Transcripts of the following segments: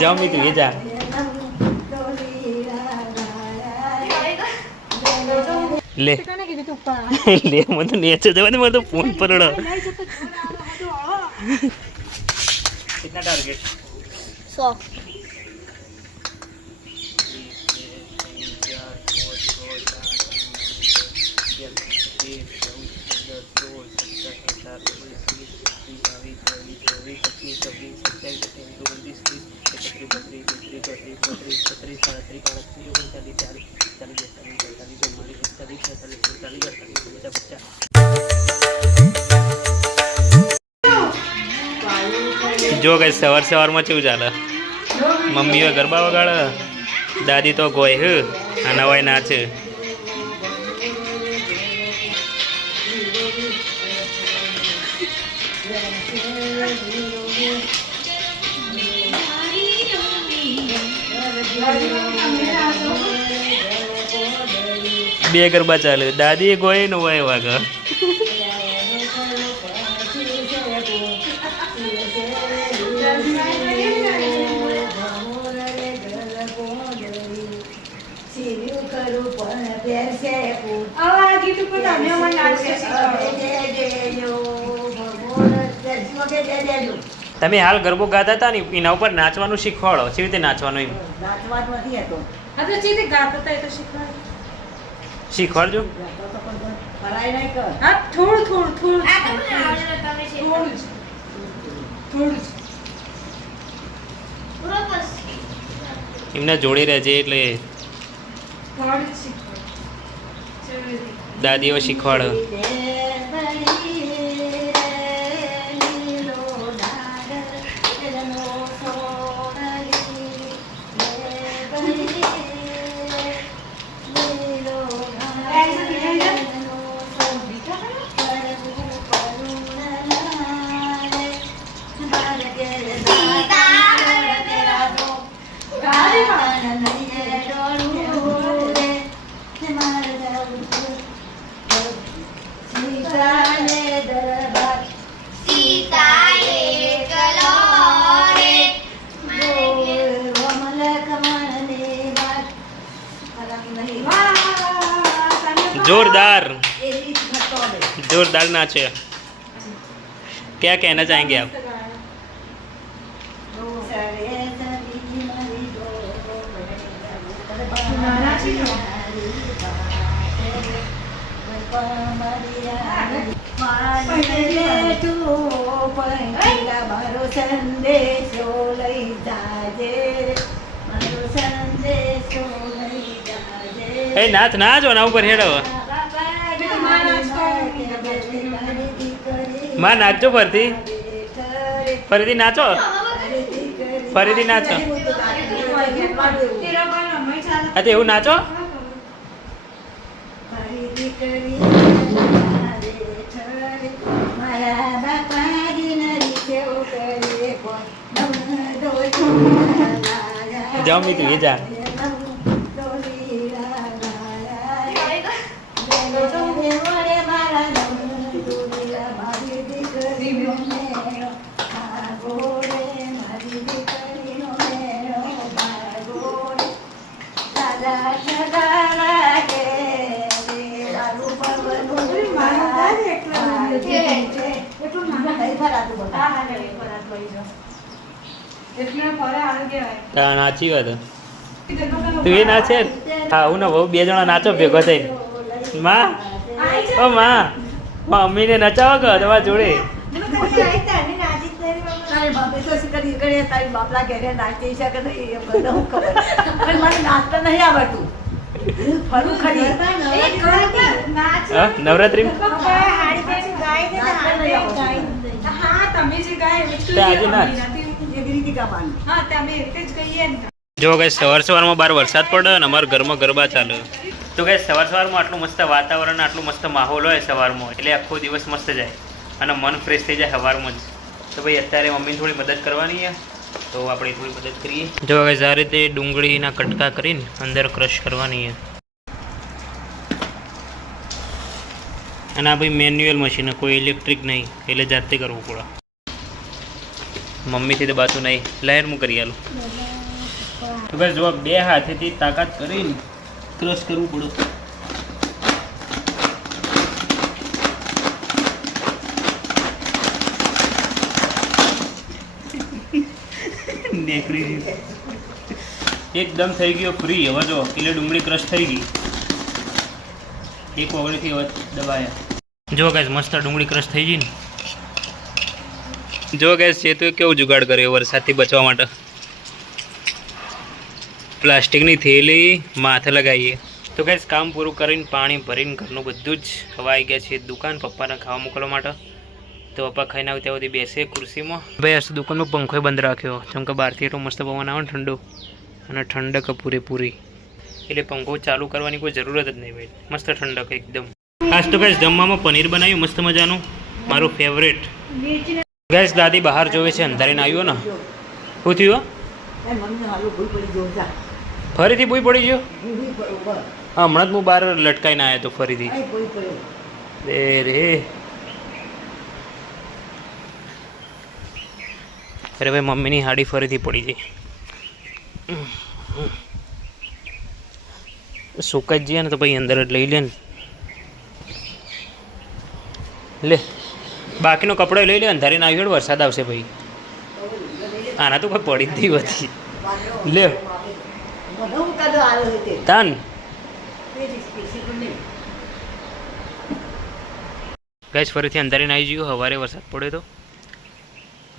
જાઓ મિત્ર એ જા લે લે મને તો નેચે જવા દે મને તો ફોન પર कितना टारगेट 100 जो गए सवार सवार में चेव चाले मम्मी गरबा वगाड़े दादी तो गोय नवाई नाच बे गरबा चाले दादी गोय नवाई वागा તમે હાલ ગરબો ગાતા હતા ને એના ઉપર નાચવાનું શીખવાડો કેવી રીતે નાચવાનું એમ નાચવાનું નથી હતો હા તો જે ગાતા હતા એ તો શીખવાડજો ફરાય નહીં કર હા થોડું થોડું થોડું આ તમને આવડે તમે છે થોડું થોડું પૂરો બસ એમને જોડી રહેજે એટલે થોડું શીખવાડ દાદીઓ શીખવાડે जोरदार जोरदार नाचे क्या कहना चाहेंगे आप नाच नाच ना ऊपर हेड़ो मां नाचो फरीदी नाचो फरीदी नाचो अच्छा एवं नाचो जाओ मित्र ये जा नाची વાત તું એ નાચે હા હું ને બહુ બે જણા નાચો ભેગો થઈ માં ઓ માં મમ્મીને નચાવો કે તમારા જોડે તારી બાપે તો કરી કરે તારી બાપલા ઘરે નાચી શકે નહીં એમ બધું હું ખબર પણ મને નાચતા નહીં આવડતું ફરું ખરી નવરાત્રી જો ગઈ સવાર સવારમાં બહાર વરસાદ પડે અને અમારા ઘરમાં ગરબા ચાલે તો ગઈ સવાર સવારમાં આટલું મસ્ત વાતાવરણ આટલું મસ્ત માહોલ હોય સવારમાં એટલે આખો દિવસ મસ્ત જાય અને મન ફ્રેશ થઈ જાય સવારમાં જ તો ભાઈ અત્યારે મમ્મીને થોડી મદદ કરવાની છે તો આપણે થોડી મદદ કરીએ જો ગઈ આ રીતે ડુંગળીના કટકા કરીને અંદર ક્રશ કરવાની છે અને આ ભાઈ મેન્યુઅલ મશીન કોઈ ઇલેક્ટ્રિક નહીં એટલે જાતે કરવું પડે મમ્મીથી દબાતું નહીં. લહેર હું કરી આલું. તો બસ જો બે હાથેથી તાકાત કરીને ક્રશ કરવું પડે. એકદમ થઈ ગયો ફ્રી. હવે જો એટલે ડુંગળી ક્રશ થઈ ગઈ. એક ઓગળીથી હવે દબાયા. જો ગેસ મસ્ત ડુંગળી ક્રશ થઈ ગઈ ને. જો ગેસ છે તો કેવું જુગાડ કર્યો વરસાદથી બચવા માટે. પ્લાસ્ટિકની થેલી માથે લગાવીએ. તો ગેસ કામ પૂરું કરીને પાણી ભરીને ઘરનું બધું જ હવા આવી ગયા છે દુકાન પપ્પાને ખાવા મોકલવા માટે. તો પપ્પા ખાઈને આવે ત્યાં સુધી બેસે ખુરશીમાં. ભાઈ આજ દુકાનમાં પંખો બંધ રાખ્યો જેમ કે બહારથી એટલો મસ્ત પવન આવે ને ઠંડો અને ઠંડક પૂરેપૂરી એટલે પંખો ચાલુ કરવાની કોઈ જરૂરત જ નહીં ભાઈ. મસ્ત ઠંડક એકદમ. આજ તો ગેસ જમવામાં પનીર બનાવ્યું મસ્ત મજાનું મારું ફેવરેટ. ગેસ દાદી બહાર જોવે છે અંધારીને આવ્યો ને. શું થયું? ફરીથી ભૂઈ પડી ગયો. હમણાં જ હું બહાર લટકાઈને આવ્યો તો ફરીથી. રે અરે ભાઈ મમ્મીની હાડી ફરીથી પડી ગઈ. સુકાઈ જઈએ ને તો ભાઈ અંદર જ લઈ લે ને. લે બાકીનો કપડો લઈ લે. અંધારીને આવ્યો વરસાદ આવશે ભાઈ. આના તો કોઈ પડી જ નહીં હતી. લે તાન ગેસ ફરીથી અંધારીને આવી ગયું. સવારે વરસાદ પડ્યો તો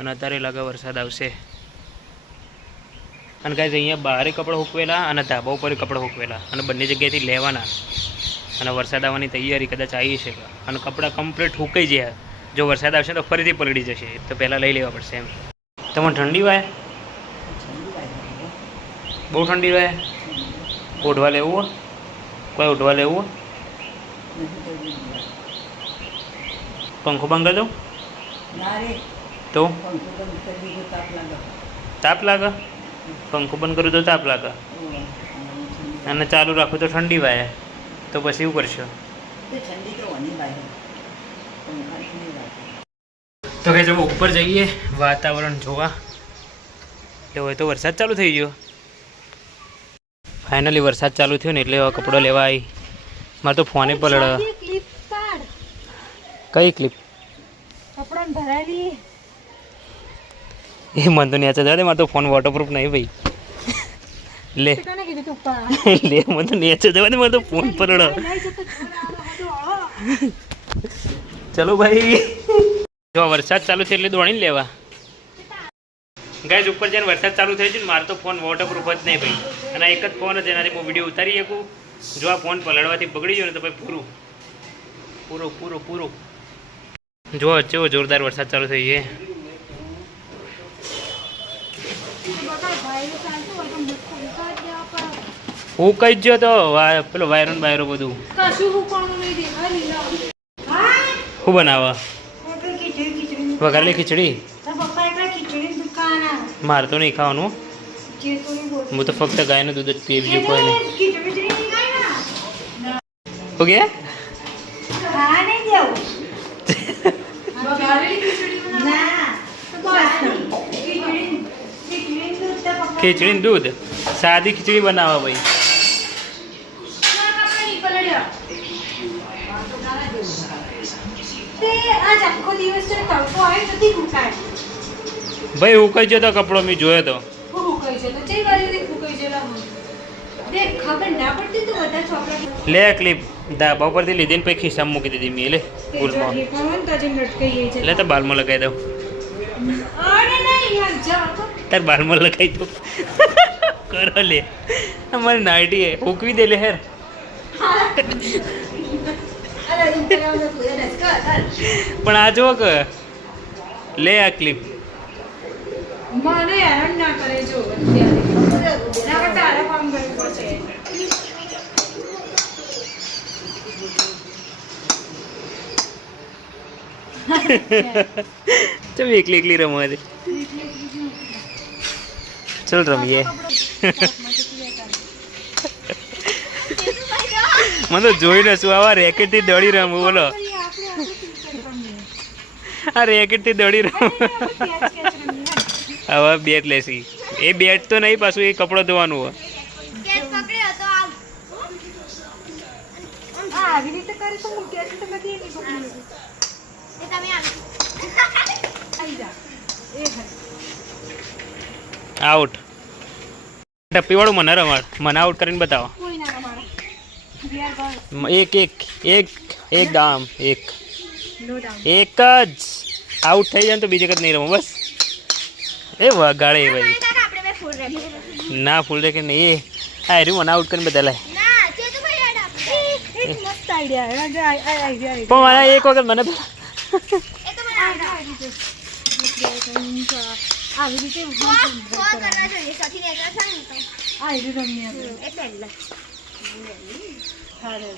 અને અત્યારે લાગે વરસાદ આવશે. અને ગાઈઝ અહીંયા બહારે કપડાં સૂકવેલા અને ધાબા ઉપર કપડાં સૂકવેલા અને બંને જગ્યાએથી લેવાના અને વરસાદ આવવાની તૈયારી કદાચ આવી છે. અને કપડાં કમ્પ્લીટ સૂકાઈ જાય. જો વરસાદ આવશે તો ફરીથી પલળી જશે તો પહેલાં લઈ લેવા પડશે એમ. તમને ઠંડી વાય? બહુ ઠંડી વાય? ઓઢવા લેવું? કોઈ ઓઢવા લેવું? પંખો બંધ કરી દઉં તો તાપ લાગે? પંખો બંધ કરું તો તાપ લાગે અને ચાલુ રાખું તો ઠંડી વાય. તો પછી એવું કરશો? તો કે જब ઉપર જઈએ વાતાવરણ જોવા. એટલે હોય તો વરસાદ ચાલુ થઈ ગયો. ફાઇનલી વરસાદ ચાલુ થયો ને એટલે કપડો લેવા આવી. મારે તો ફોને પલળ. કઈ ક્લિપ? એ મને તો નેચે જવા દે. મારે તો ફોન વોટરપ્રૂફ નહીં ભાઈ. લે લે મને તો નેચે જવા દે. મારે તો ફોન પલળ. ચલો ભાઈ. જો વરસાદ ચાલુ છે એટલે દોડીને લેવા. ગાઈઝ ઉપર જઈને વરસાદ ચાલુ થઈ છે ને મારો તો ફોન વોટરપ્રૂફ જ નહીં ભાઈ. અને એક જ ફોન જ એનાથી હું વિડીયો ઉતારી શકું. જો આ ફોન પલળવાથી બગડી ગયો ને તો ભાઈ પૂરું પૂરું પૂરું પૂરું. જો કેવો જોરદાર વરસાદ ચાલુ થઈ છે. હું કઈ જ ગયો તો પેલો વાયરો ને બાયરો બધું. શું બનાવવા? વઘારેલી ખીચડી? મારે તો નહીં ખાવાનું. હું તો ફક્ત ગાયનું દૂધ જ પીએ બીજું કોઈ નહીં. ઓકે ખીચડી દૂધ સાદી ખીચડી બનાવવા ભાઈ. ભાઈ હું કઈ જતો કપડો મેં જોયો તો. લે ક્લિપ ધાબા ઉપરથી લીધી ને પછી ખિસ્સામાં મૂકી દીધી મેં. લે ભૂલમાં એટલે તો બાલમાં લગાવી દઉં. તાર બાલમાં લગાવી દઉં. કરો લે અમારી નાઇટી હે ઉકવી દે લે હેર. પણ આ જો કે લે આ ક્લિપ. મને હેરાન ના કરે જો અત્યારે તારે કામ કરવું પડશે. ચલ એકલી એકલી રમવા દે. ચલ રમીએ. મને તો જોઈને શું આવા રેકેટ થી દડી રમવું. બોલો આ રેકેટ થી દડી રમવું. હવે બેટ લેસી. એ બેટ તો નહીં, પાછું એ કપડો ધોવાનું હોય. કેચ પકડ્યો તો આઉટ. આવી રીતે કરી તો મૂક્યા છે તો કદી એની પકડી લીધી. એ તમે આઉટ. આઈ જા એ હે આઉટ. ટપ્પીવાળું મને રમાડ, મને આઉટ કરીને બતાવો. કોઈ ના રમાડે. We are girls. એક એક એક એક ગામ એક No doubt. એક જ આઉટ થઈ જાય ને તો બીજી વખત નહીં રમો બસ. એ વગાડે એ ભાઈ આપણે બે ફૂલ રમી. ના ફૂલ રે કે નહીં. એ આ રહ્યું મને આઉટ કરીને બધા લાય. ના તે તો ભાઈ યાદ આપે. એક મસ્ત આઈડિયા હે જો આઈડિયા પણ મારા એક વખત મને એ તો મને આવી રીતે ફો કરવા જોઈએ સાથી ને એકલા થાય ને તો આવી રમી આપણે એટલે હારે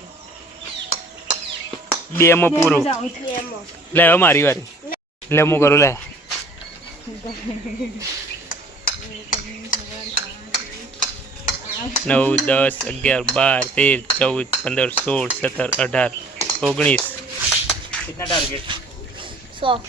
બે માં પૂરું. એમો લે હવે મારી વારી. લે હું કરું લે. 9 10 11 12 13 14 15 16 17 18 19. कितना टारगेट? 100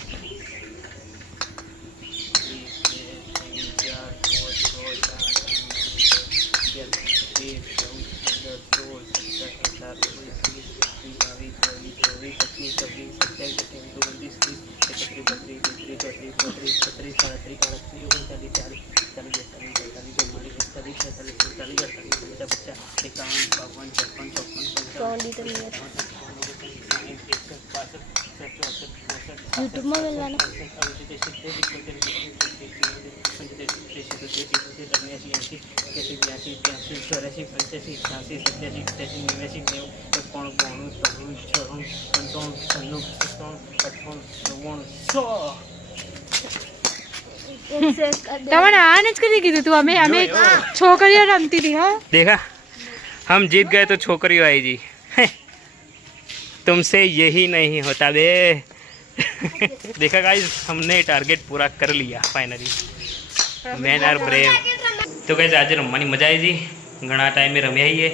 યુટ્યુબમાં મેળવાનો તમને આને જ કરી કીધું તું અમે છોકરીઓ રમતી હતી હા देखा हम जीत गए तो छोकरी आई जी तुमसे यही नहीं होता बे देखा गाइस हमने टारगेट पूरा कर लिया फाइनली मैन आर ब्रेव तो गाइस आज रमવાની મજા આવી હતી ઘણા ટાઈમે રમ્યા આવીએ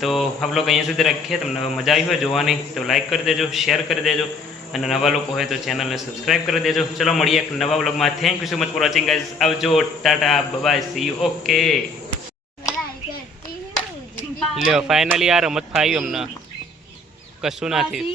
તો આપ લોકો અહીંયા સુધી રાખીએ તમને મજા આવી હોય જોવાની તો લાઈક કરી દેજો શેર કરી દેજો અને નવા લોકો હોય તો ચેનલને સબસ્ક્રાઈબ કરી દેજો ચલો મળીએ એક નવા વ્લોગમાં thank you so much for watching guys આવજો tata bye see you okay લ્યો ફાઇનલી આ રમત ફાવી અમને કશું ના થયું